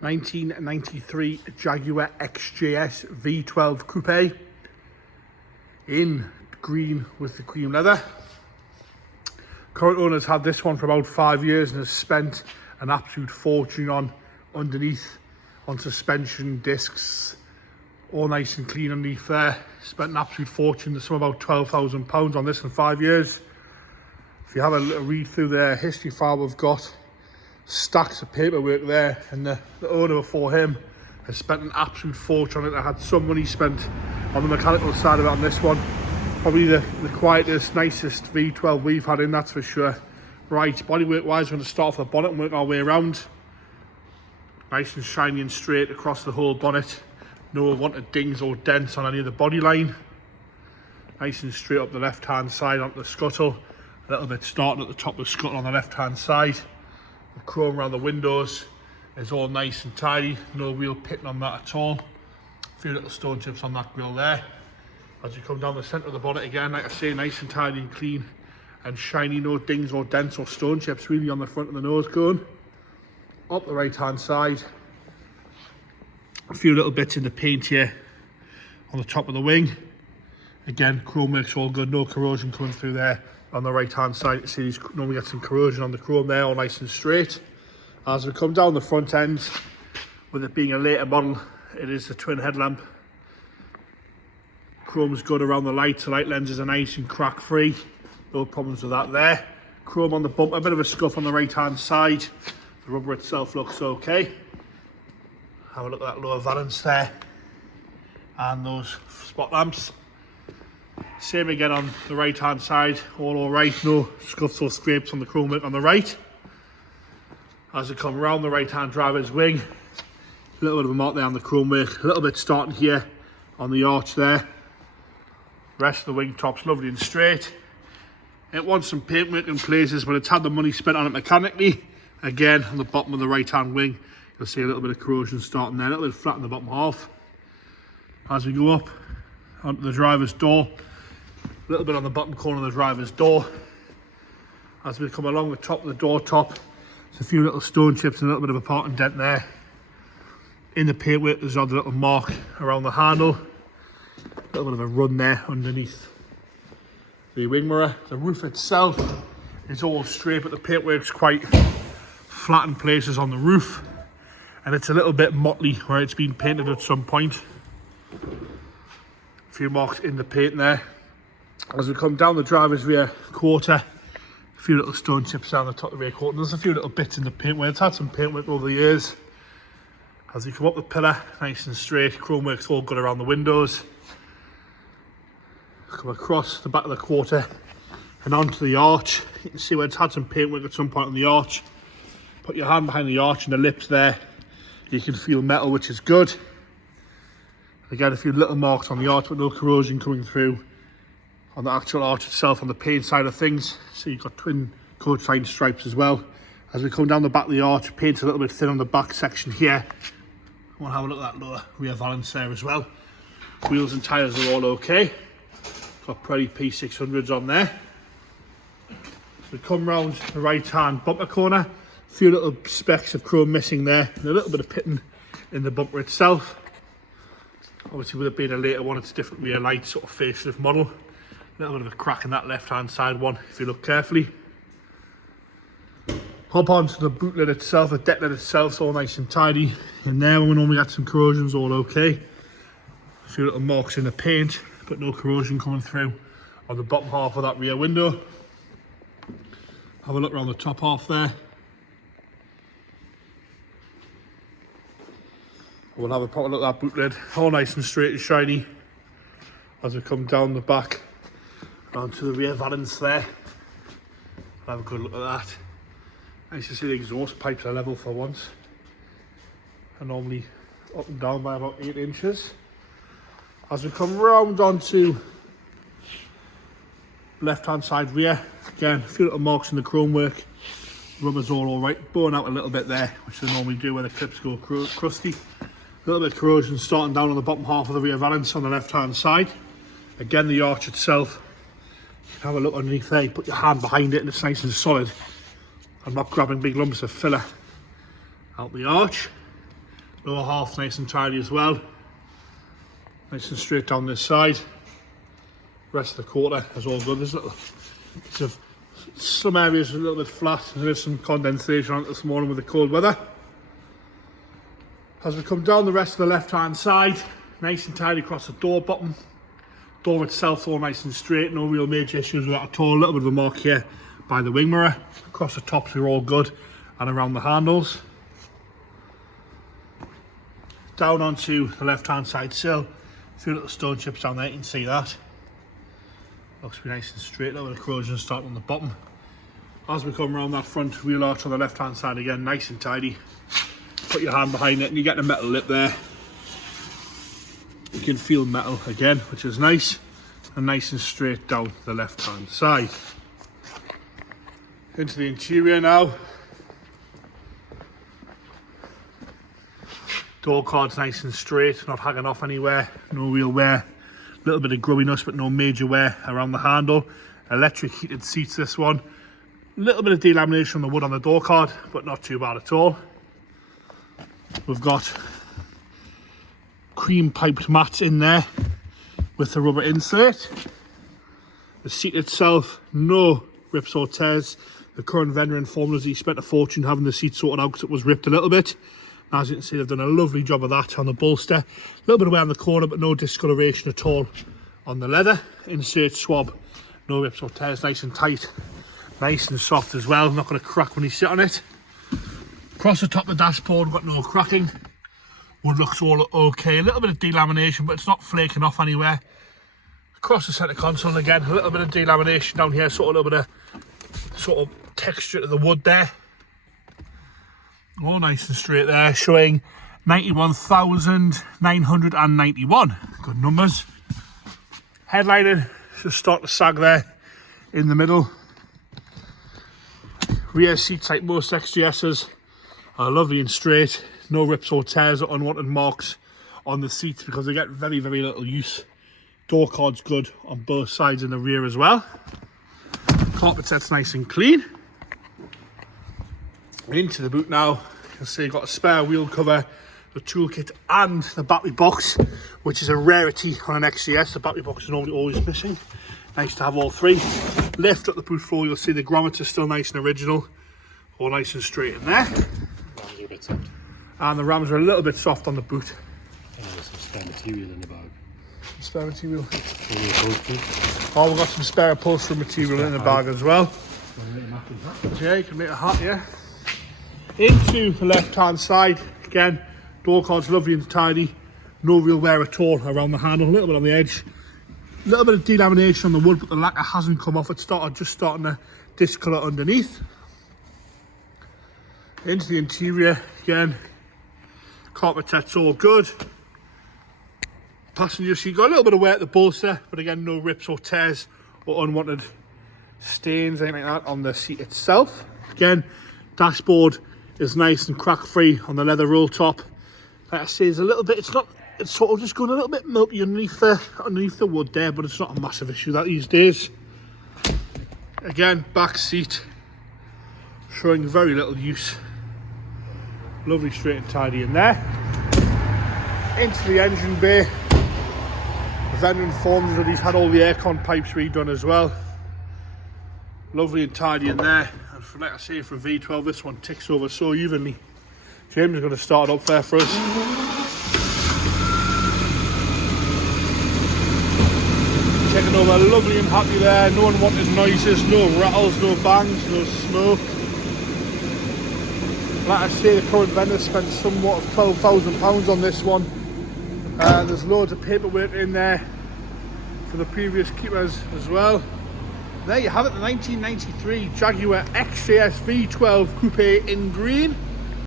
1993 Jaguar XJS V12 Coupe in green with the cream leather. Current owner's had this one for about 5 years and has spent an absolute fortune on underneath, on suspension, discs, all nice and clean underneath there. Spent an absolute fortune, there's some about £12,000 on this in 5 years. If you have a little read through the history file we've got, stacks of paperwork there, and the owner before him has spent an absolute fortune on it. I had some money spent on the mechanical side of it on this one. Probably the quietest, nicest V12 we've had in, that's for sure. Right, bodywork wise, we're going to start off the bonnet and work our way around. Nice and shiny and straight across the whole bonnet. No wanted dings or dents on any of the body line. Nice and straight up the left hand side onto the scuttle. A little bit starting at the top of the scuttle on the left hand side. The chrome around the windows is all nice and tidy, no real pitting on that at all. A few little stone chips on that grille there. As you come down the centre of the bonnet again, like I say, nice and tidy and clean and shiny, no dings or dents or stone chips really on the front of the nose cone. Up the right hand side, a few little bits in the paint here on the top of the wing. Again, chrome works all good, no corrosion coming through there. On the right hand side, you see these normally get some corrosion on the chrome there, all nice and straight. As we come down the front end, with it being a later model, it is the twin headlamp. Chrome's good around the lights, the light lenses are nice and crack free, no problems with that there. Chrome on the bumper, a bit of a scuff on the right hand side. The rubber itself looks okay. Have a look at that lower valance there and those spot lamps. Same again on the right hand side, all right, no scuffs or scrapes on the chrome work on the right. As we come around the right hand driver's wing, a little bit of a mark there on the chrome work, a little bit starting here on the arch there. Rest of the wing top's lovely and straight. It wants some paintwork in places, but it's had the money spent on it mechanically. Again, on the bottom of the right hand wing, you'll see a little bit of corrosion starting there, a little bit flat in the bottom half. As we go up onto the driver's door, a little bit on the bottom corner of the driver's door. As we come along the top of the door top, there's a few little stone chips and a little bit of a parting dent there. In the paintwork, there's a little mark around the handle. A little bit of a run there underneath the wing mirror. The roof itself is all straight, but the paintwork's quite flat in places on the roof. And it's a little bit motley where it's been painted at some point. A few marks in the paint there. As we come down the driver's rear quarter, a few little stone chips down the top of the rear quarter. There's a few little bits in the paintwork. It's had some paintwork over the years. As you come up the pillar, nice and straight, chrome work's all good around the windows. Come across the back of the quarter and onto the arch. You can see where it's had some paintwork at some point on the arch. Put your hand behind the arch and the lips there. You can feel metal, which is good. Again, a few little marks on the arch, but no corrosion coming through on the actual arch itself on the paint side of things. So you've got twin coach line stripes as well. As we come down the back of the arch, paint's a little bit thin on the back section here. I want to have a look at that lower rear valance there as well. Wheels and tyres are all okay. Got Pirelli P600s on there. We come round the right hand bumper corner. A few little specks of chrome missing there, and a little bit of pitting in the bumper itself. Obviously, with it being a later one, it's a different rear light sort of facelift model. A little bit of a crack in that left hand side one if you look carefully. Hop onto the boot lid itself, the deck lid itself's all nice and tidy. In there, we normally got some corrosion's all okay. A few little marks in the paint, but no corrosion coming through on the bottom half of that rear window. Have a look around the top half there. We'll have a proper look at that boot lid, all nice and straight and shiny. As we come down the back onto the rear valance there, we'll have a good look at that. Nice to see the exhaust pipes are level for once. Are normally up and down by about 8 inches. As we come round onto left hand side rear, again a few little marks in the chrome work. Rubber's all alright, burn out a little bit there, which they normally do when the clips go crusty. A little bit of corrosion starting down on the bottom half of the rear valance on the left hand side. Again, the arch itself, you can have a look underneath there, you put your hand behind it and it's nice and solid. I'm not grabbing big lumps of filler out the arch. Lower half nice and tidy as well. Nice and straight down this side. Rest of the quarter is all good. There's some areas are a little bit flat, and there is some condensation on it this morning with the cold weather. As we come down the rest of the left hand side, nice and tidy across the door bottom. Door itself all nice and straight, no real major issues with that at all. A little bit of a mark here by the wing mirror. Across the tops are all good, and around the handles. Down onto the left hand side sill, a few little stone chips down there, you can see that. Looks to be nice and straight, a little bit of corrosion starting on the bottom. As we come around that front wheel arch on the left hand side again, nice and tidy. Put your hand behind it and you get a metal lip there. You can feel metal again, which is nice, and nice and straight down the left hand side. Into the interior now. Door card's nice and straight, not hanging off anywhere, no real wear. A little bit of grubbiness, but no major wear around the handle. Electric heated seats, this one. A little bit of delamination on the wood on the door card, but not too bad at all. We've got cream piped mats in there with the rubber insert. The seat itself, no rips or tears. The current vendor informed us he spent a fortune having the seat sorted out because it was ripped a little bit. As you can see, they've done a lovely job of that on the bolster. A little bit of wear on the corner, but no discoloration at all on the leather. Insert swab, no rips or tears, nice and tight, nice and soft as well. Not going to crack when you sit on it. Across the top of the dashboard, got no cracking. Wood looks all okay. A little bit of delamination, but it's not flaking off anywhere. Across the centre console again, a little bit of delamination down here, sort of a little bit of sort of texture to the wood there. All nice and straight there, showing 91,991. Good numbers. Headlining just start to sag there in the middle. Rear seats, like most XJS's, are lovely and straight. No rips or tears or unwanted marks on the seats because they get very, very little use. Door card's good on both sides in the rear as well. Carpet set's nice and clean. Into the boot now, you can see you've got a spare wheel cover, the toolkit and the battery box, which is a rarity on an XJS. The battery box is normally always missing. Nice to have all three. Lift up the boot floor, you'll see the grometer's still nice and original. All nice and straight in there. Rams are a bit soft. And the rams are a little bit soft on the boot. And there's some spare material in the bag. Some spare material. Oh, we've got some spare upholstery material in the bag as well. Yeah, you can make a hat, yeah. Into the left hand side, again, door card's lovely and tidy. No real wear at all around the handle, a little bit on the edge. A little bit of delamination on the wood, but the lacquer hasn't come off. It's just starting to discolour underneath. Into the interior, again, carpet set's all good. Passenger seat, got a little bit of wear at the bolster, but again, no rips or tears or unwanted stains, anything like that on the seat itself. Again, dashboard is nice and crack free on the leather roll top. Like I say, there's a little bit, it's sort of just going a little bit milky underneath the wood there, but it's not a massive issue that these days. Again, back seat showing very little use. Lovely straight and tidy in there. Into the engine bay. The vendor informs us that he's had all the aircon pipes redone as well. Lovely and tidy in there. And for, like I say, for a V12, this one ticks over so evenly. James is going to start up there for us. Taking over lovely and happy there. No unwanted noises, no rattles, no bangs, no smoke. Like I say, the current vendor spent somewhat of £12,000 on this one. There's loads of paperwork in there for the previous keepers as well. There you have it, the 1993 Jaguar XJS V12 Coupe in green.